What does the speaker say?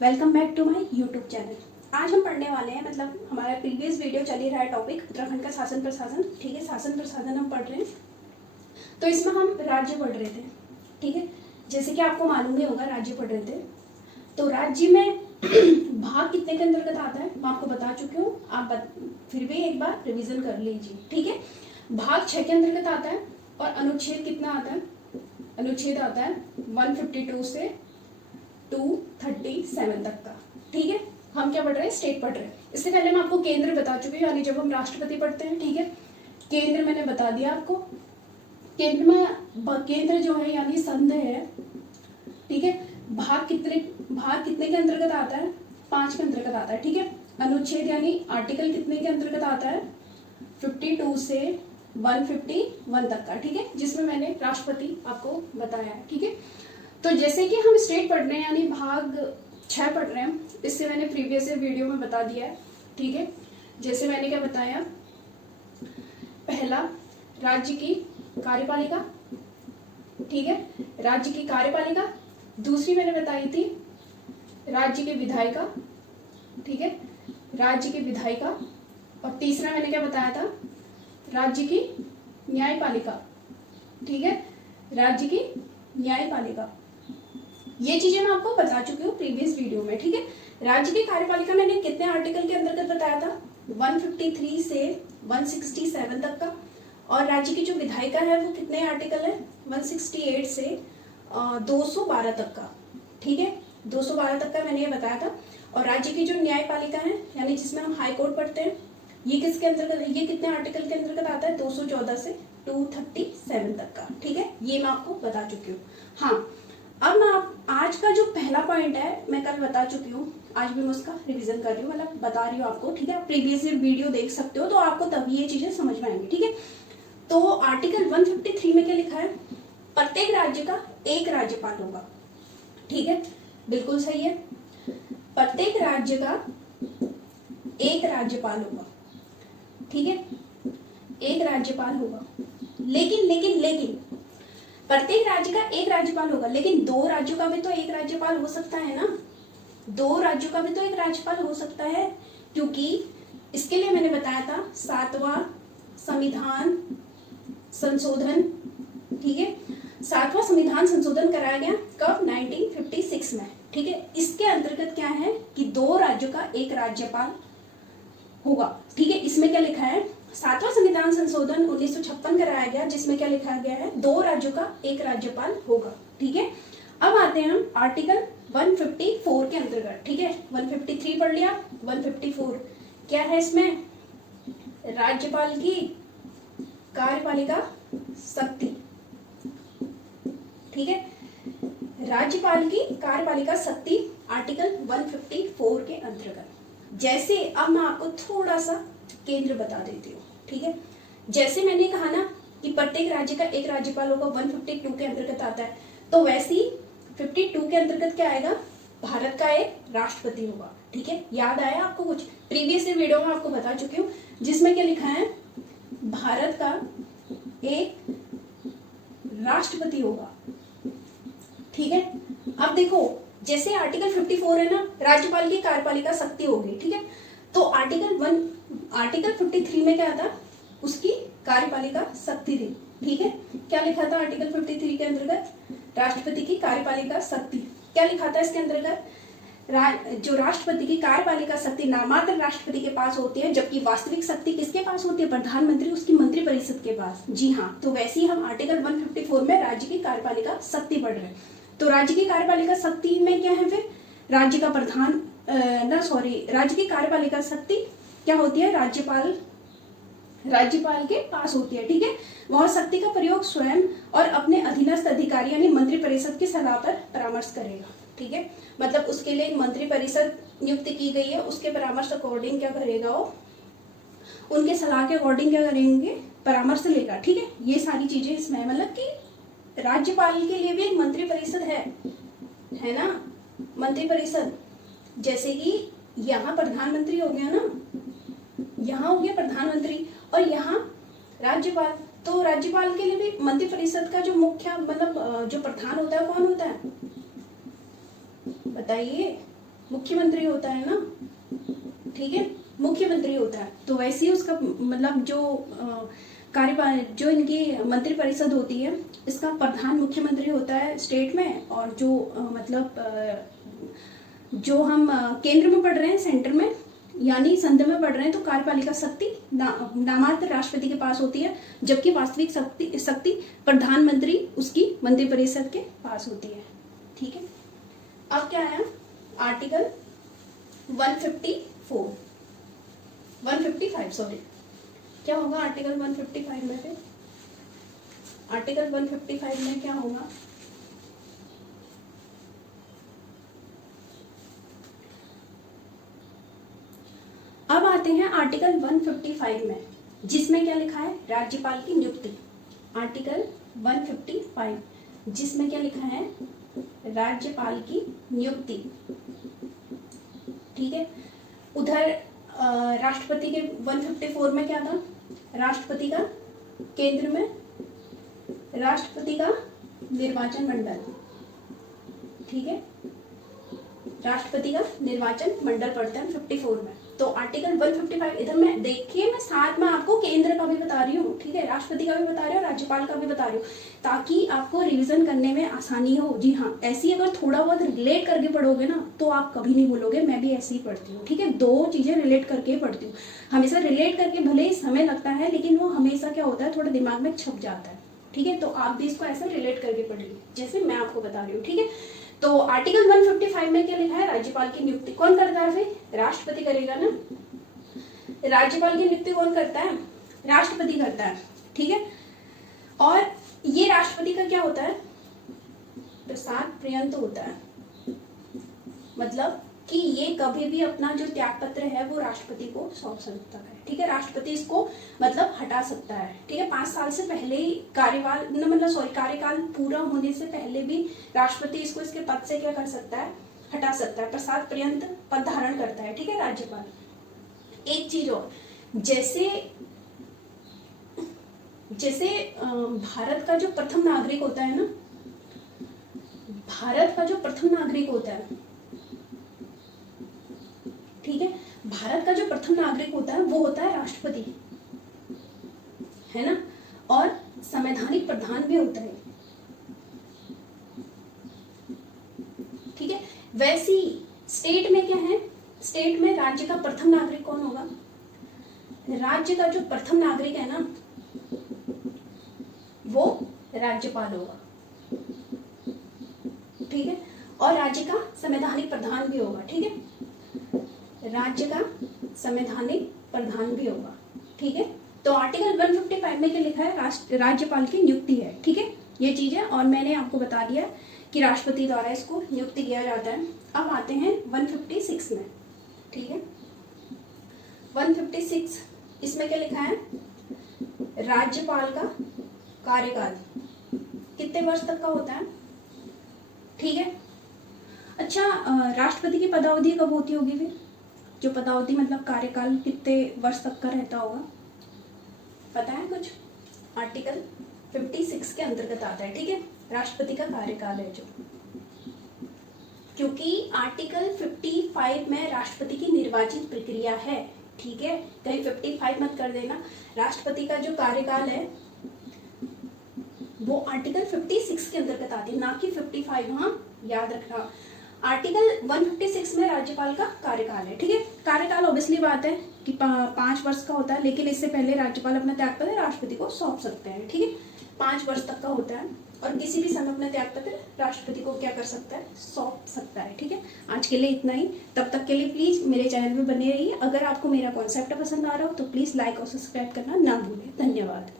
Welcome back to my YouTube channel. आज हम पढ़ने वाले हैं, मतलब हमारा प्रीवियस वीडियो चल ही रहा है टॉपिक उत्तराखंड का शासन प्रशासन। ठीक है, शासन प्रशासन हम पढ़ रहे हैं, तो इसमें हम राज्य पढ़ रहे थे। ठीक है, जैसे कि आपको मालूम ही होगा राज्य पढ़ रहे थे, तो राज्य में भाग कितने के अंतर्गत आता है मैं आपको बता चुकी हूँ। फिर भी एक बार रिविजन कर लीजिए। ठीक है, भाग 6 के अंतर्गत आता है और अनुच्छेद कितना आता है? अनुच्छेद आता है 152 से 237 तक का। ठीक है, हम क्या पढ़ रहे हैं? स्टेट पढ़ रहे हैं। इससे पहले मैं आपको केंद्र बता चुकी हूँ, यानी जब हम राष्ट्रपति पढ़ते हैं। ठीक है, केंद्र मैंने बता दिया आपको। केंद्र जो है यानी संघ है। ठीक है, भाग कितने के अंतर्गत आता है? 5 के अंतर्गत आता है। ठीक है, अनुच्छेद यानी आर्टिकल कितने के अंतर्गत आता है? 52 से 151 तक का। ठीक है, जिसमें मैंने राष्ट्रपति आपको बताया है। ठीक है, तो जैसे कि हम स्टेट पढ़ रहे हैं यानी भाग 6 पढ़ रहे हैं, इससे मैंने प्रीवियस वीडियो में बता दिया है। ठीक है, जैसे मैंने क्या बताया, पहला राज्य की कार्यपालिका। ठीक है, राज्य की कार्यपालिका। दूसरी मैंने बताई थी राज्य की विधायिका। ठीक है, राज्य की विधायिका। और तीसरा मैंने क्या बताया था? राज्य की न्यायपालिका। ठीक है, राज्य की न्यायपालिका। ये चीजें मैं आपको बता चुकी हूँ प्रीवियस वीडियो में। ठीक है, राज्य की कार्यपालिका मैंने कितने आर्टिकल के अंतर्गत बताया था? 153 से 167 तक का। और राज्य की जो विधायिका है वो कितने आर्टिकल है? 168 से 212 तक का। ठीक है, 212 तक का मैंने ये बताया था। और राज्य की जो न्यायपालिका है यानी जिसमें हम हाई कोर्ट पढ़ते हैं, ये किसके अंतर्गत, ये कितने आर्टिकल के अंतर्गत आता है? 214 से 237 तक का। ठीक है, ये मैं आपको बता चुकी हूँ। हाँ, अब मैं आज का जो पहला पॉइंट है मैं कल बता चुकी हूँ, आज भी मैं उसका रिवीजन कर रही हूँ, मतलब बता रही हूँ आपको। ठीक है, आप प्रीवियस वीडियो देख सकते हो तो आपको तभी ये चीजें समझ में आएंगी। ठीक है, तो आर्टिकल 153 में क्या लिखा है? प्रत्येक राज्य का एक राज्यपाल होगा। ठीक है, बिल्कुल सही है, प्रत्येक राज्य का एक राज्यपाल होगा। ठीक है, एक राज्यपाल होगा। लेकिन प्रत्येक राज्य का एक राज्यपाल होगा, लेकिन 2 राज्यों का भी तो एक राज्यपाल हो सकता है ना। 2 राज्यों का भी तो एक राज्यपाल हो सकता है, क्योंकि इसके लिए मैंने बताया था 7वां संविधान संशोधन। ठीक है, 7वां संविधान संशोधन कराया गया कब? 1956 में। ठीक है, इसके अंतर्गत क्या है कि 2 राज्यों का एक राज्यपाल होगा। ठीक है, इसमें क्या लिखा है? 7वां संविधान संशोधन 1956 कराया गया, जिसमें क्या लिखा गया है? 2 राज्यों का एक राज्यपाल होगा। ठीक है, अब आते हैं हम आर्टिकल 154 के अंतर्गत। ठीक है, 153 पढ़ लिया, 154 क्या है? इसमें राज्यपाल की कार्यपालिका शक्ति। ठीक है, राज्यपाल की कार्यपालिका शक्ति आर्टिकल 154 के अंतर्गत। जैसे अब मैं आपको थोड़ा सा केंद्र बता देती हूँ। ठीक है, जैसे मैंने कहा ना कि प्रत्येक राज्य का एक राज्यपाल होगा, 152 के अंतर्गत आता है, तो वैसे ही 52 के अंतर्गत क्या आएगा? भारत का एक राष्ट्रपति होगा। ठीक है, याद आया आपको? कुछ प्रीवियस वीडियो में आपको बता चुकी हूँ, जिसमें क्या लिखा है? भारत का एक राष्ट्रपति होगा। ठीक है, अब देखो, जैसे आर्टिकल 54 है ना, राज्यपाल की कार्यपालिका शक्ति होगी। ठीक है, तो आर्टिकल 53 में क्या था? उसकी कार्यपालिका शक्ति थी। ठीक है, क्या लिखा था आर्टिकल 53 के अंतर्गत? राष्ट्रपति की कार्यपालिका शक्ति। क्या लिखा था इसके अंतर्गत? जो राष्ट्रपति की कार्यपालिका शक्ति नामात्र राष्ट्रपति के पास होती है, जबकि वास्तविक शक्ति किसके पास होती है? प्रधानमंत्री, उसकी मंत्रिपरिषद के पास। जी हाँ, तो वैसे ही हम आर्टिकल 154 में राज्य की कार्यपालिका शक्ति पढ़ रहे हैं। तो राज्य की कार्यपालिका शक्ति में क्या है फिर? राज्य का प्रधान राज्य की कार्यपालिका शक्ति क्या होती है? राज्यपाल के पास होती है। ठीक है, वह शक्ति का प्रयोग स्वयं और अपने अधीनस्थ अधिकारी यानी मंत्रिपरिषद की सलाह पर परामर्श करेगा। ठीक है, मतलब उसके लिए एक मंत्रिपरिषद नियुक्त की गई है, उसके परामर्श अकॉर्डिंग क्या करेगा वो? उनके सलाह के अकॉर्डिंग क्या करेंगे? परामर्श लेगा। ठीक है, ये सारी चीजें इसमें, मतलब कि राज्यपाल के लिए भी एक मंत्रिपरिषद है ना, मंत्रिपरिषद। जैसे कि यहाँ प्रधानमंत्री हो गया ना, यहाँ हो गया प्रधानमंत्री, और यहाँ राज्यपाल। तो राज्यपाल के लिए भी मंत्रिपरिषद का जो मुख्य, मतलब जो प्रधान होता है, कौन होता है? बताइए। मुख्यमंत्री होता है ना, ठीक है, मुख्यमंत्री होता है। तो वैसे ही उसका मतलब जो जो इनकी मंत्री परिषद होती है, इसका प्रधान मुख्यमंत्री होता है स्टेट में, और जो जो हम केंद्र में पढ़ रहे हैं, सेंटर में यानी संघ में पढ़ रहे हैं, तो कार्यपालिका शक्ति नामात्र राष्ट्रपति के पास होती है, जबकि वास्तविक शक्ति प्रधानमंत्री उसकी मंत्रिपरिषद के पास होती है। ठीक है, अब क्या है आर्टिकल 155 सॉरी, क्या होगा आर्टिकल 155 में? फिर आर्टिकल 155 में क्या होगा? अब आते हैं आर्टिकल 155 में, जिसमें क्या लिखा है? राज्यपाल की नियुक्ति। आर्टिकल 155 जिसमें क्या लिखा है? राज्यपाल की नियुक्ति। ठीक है, उधर राष्ट्रपति के 154 में क्या था? राष्ट्रपति का केंद्र में राष्ट्रपति का निर्वाचन मंडल। ठीक है, राष्ट्रपति का निर्वाचन मंडल पढ़ते हैं 54 में। तो आर्टिकल 155 इधर में देखिए, मैं साथ में आपको केंद्र का भी बता रही हूँ, ठीक है, राष्ट्रपति का भी बता रही हूँ, राज्यपाल का भी बता रही हूँ, ताकि आपको रिवीजन करने में आसानी हो। जी हाँ, ऐसे ही अगर थोड़ा बहुत रिलेट करके पढ़ोगे ना तो आप कभी नहीं भूलोगे। मैं भी ऐसे ही पढ़ती हूँ, ठीक है, दो चीजें रिलेट करके पढ़ती हूँ। हमेशा रिलेट करके भले ही समय लगता है, लेकिन वो हमेशा क्या होता है, थोड़ा दिमाग में छप जाता है। ठीक है, तो आप भी इसको ऐसा रिलेट करके पढ़िए जैसे मैं आपको बता रही हूँ। ठीक है, तो आर्टिकल 155 में क्या लिखा है? राज्यपाल की नियुक्ति कौन करता है? फिर राष्ट्रपति करेगा ना। राज्यपाल की नियुक्ति कौन करता है? राष्ट्रपति करता है। ठीक है, और ये राष्ट्रपति का क्या होता है? प्रसाद पर्यंत होता है, मतलब कि ये कभी भी अपना जो त्याग पत्र है वो राष्ट्रपति को सौंप सकता है। ठीक है, राष्ट्रपति इसको मतलब हटा सकता है। ठीक है, 5 साल से पहले ही कार्यकाल पूरा होने से पहले भी राष्ट्रपति इसको इसके पद से क्या कर सकता है? हटा सकता है। प्रसाद पर्यंत पद धारण करता है। ठीक है, राज्यपाल। एक चीज और, जैसे भारत का जो प्रथम नागरिक होता है ना, भारत का जो प्रथम नागरिक होता है, ठीक है, भारत का जो प्रथम नागरिक होता है वो होता है राष्ट्रपति, है ना, और संवैधानिक प्रधान भी होता है। ठीक है, वैसे ही स्टेट में क्या है? स्टेट में राज्य का प्रथम नागरिक कौन होगा? राज्य का जो प्रथम नागरिक है ना, वो राज्यपाल होगा। ठीक है, और राज्य का संवैधानिक प्रधान भी होगा। ठीक है, राज्य का संवैधानिक प्रधान भी होगा। ठीक है, तो आर्टिकल 155 में क्या लिखा है? राज्यपाल की नियुक्ति है। ठीक है, ये चीज है, और मैंने आपको बता दिया कि राष्ट्रपति द्वारा इसको नियुक्ति किया जाता है। अब आते हैं 156 में। ठीक है, 156 इसमें क्या लिखा है? राज्यपाल का कार्यकाल कितने वर्ष तक का होता है? ठीक है, अच्छा, राष्ट्रपति की पदावधि कब होती होगी? फिर जो पदावधि मतलब कार्यकाल कितने वर्ष तक का रहता होगा, पता है कुछ? आर्टिकल 56 के अंतर्गत आता है। ठीक है, राष्ट्रपति का कार्यकाल है जो, क्योंकि आर्टिकल 55 में राष्ट्रपति की निर्वाचित प्रक्रिया है। ठीक है, कहीं 55 मत कर देना। राष्ट्रपति का जो कार्यकाल है वो आर्टिकल 56 के अंतर्गत आती है, ना कि 55। हाँ, याद रखना, आर्टिकल 156 में राज्यपाल का कार्यकाल है। ठीक है, कार्यकाल ऑब्वियसली बात है कि 5 वर्ष का होता है, लेकिन इससे पहले राज्यपाल अपना त्यागपत्र राष्ट्रपति को सौंप सकते हैं। ठीक है, 5 वर्ष तक का होता है, और किसी भी समय अपना त्यागपत्र राष्ट्रपति को क्या कर सकता है? सौंप सकता है। ठीक है, आज के लिए इतना ही। तब तक के लिए प्लीज मेरे चैनल में बने रहिए। अगर आपको मेरा कॉन्सेप्ट पसंद आ रहा हो तो प्लीज लाइक और सब्सक्राइब करना ना भूलें। धन्यवाद।